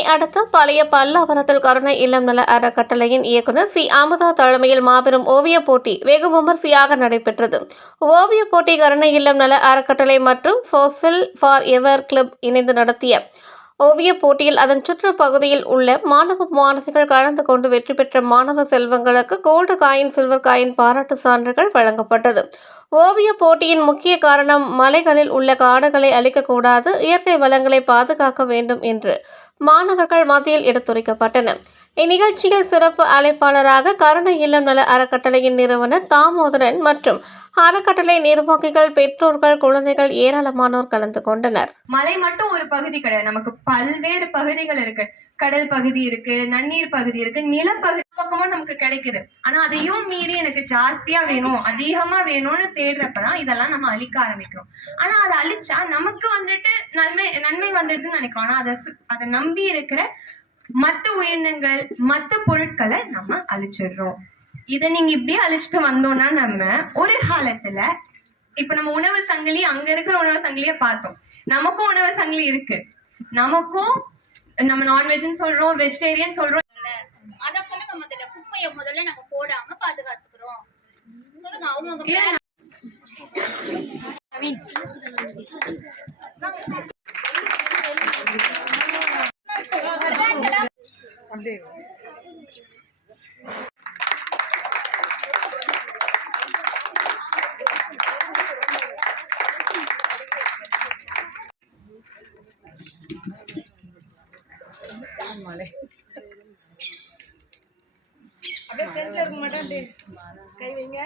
இதனை அடுத்து பழைய பல்லாவரத்தில் கருணை இல்லம் நல அறக்கட்டளையின் இயக்குநர் சி. அமுதா தலைமையில் மாபெரும் ஓவியப் போட்டி வெகு விமர்சையாக நடைபெற்றது. ஓவியப் போட்டி கருணை இல்லம் நல அறக்கட்டளை மற்றும் ஃபோசில் ஃபார் எவர் கிளப் இணைந்து நடத்திய ஓவியப் போட்டியில் அதன் சுற்றுப்பகுதியில் உள்ள மாணவ மாணவிகள் கலந்து கொண்டு வெற்றி பெற்ற மாணவ செல்வங்களுக்கு கோல்டு காயின் சில்வர் காயின் பாராட்டு சான்றுகள் வழங்கப்பட்டது. ஓவியப் போட்டியின் முக்கிய காரணம் மலைகளில் உள்ள காடுகளை அழிக்கக்கூடாது இயற்கை வளங்களை பாதுகாக்க வேண்டும் என்று மாணவர்கள் மத்தியில் எடுத்துரைக்கப்பட்டன. இந்நிகழ்ச்சியில் சிறப்பு அழைப்பாளராக கருணை இல்லம் நல அறக்கட்டளையின் நிறுவனர் தாமோதரன் மற்றும் அறக்கட்டளை நிர்வாகிகள் பெற்றோர்கள் குழந்தைகள் ஏராளமானோர் கலந்து கொண்டனர். மலை மட்டும் ஒரு பகுதி கிடையாது. நமக்கு பல்வேறு பகுதிகள் இருக்கு. கடல் பகுதி இருக்கு நன்னீர் பகுதி இருக்கு நிலப்பகுதி பக்கமும் நமக்கு கிடைக்குது. ஆனா அதையும் மீறி எனக்கு ஜாஸ்தியா வேணும் அதிகமா வேணும்னு தேடுறப்பதான் இதெல்லாம் நம்ம அழிக்க ஆரம்பிக்கிறோம். ஆனா அதை அழிச்சா நமக்கு வந்துட்டு நன்மை நன்மை வந்துடுதுன்னு நினைக்கிறோம். ஆனா அதை சு- அதை நம்பி இருக்கிற மத்த உயிரினங்கள் மத்த பொருட்களை நம்ம அழிச்சிடுறோம். இதை நீங்க இப்படியே அழிச்சிட்டு வந்தோம்னா நம்ம ஒரு காலத்துல இப்ப நம்ம உணவு சங்கிலி அங்க இருக்கிற உணவு சங்கிலிய பார்த்தோம். நமக்கும் உணவு சங்கிலி இருக்கு. நமக்கும் நம்ம நான்வெஜ்னு சொல்றோம் வெஜிடேரியன் சொல்றோம். அதான் சொல்லுங்க முதல்ல குப்பைய முதல்ல நாங்க போடாம பாதுகாத்துக்கிறோம். சொல்லுங்க அவங்க ஏன் அப்படியே ஃப்ரெண்ட்ல இருக்க மாட்டேன் கை வைங்க.